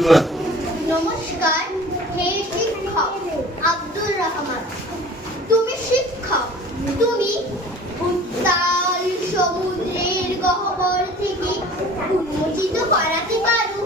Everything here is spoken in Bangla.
নমস্কার হে শিক্ষক আব্দুর রহমান। তুমি শিক্ষক, তুমি উত্তাল সমুদ্রের গহ্বর থেকে উন্মোচিত করাতে পারো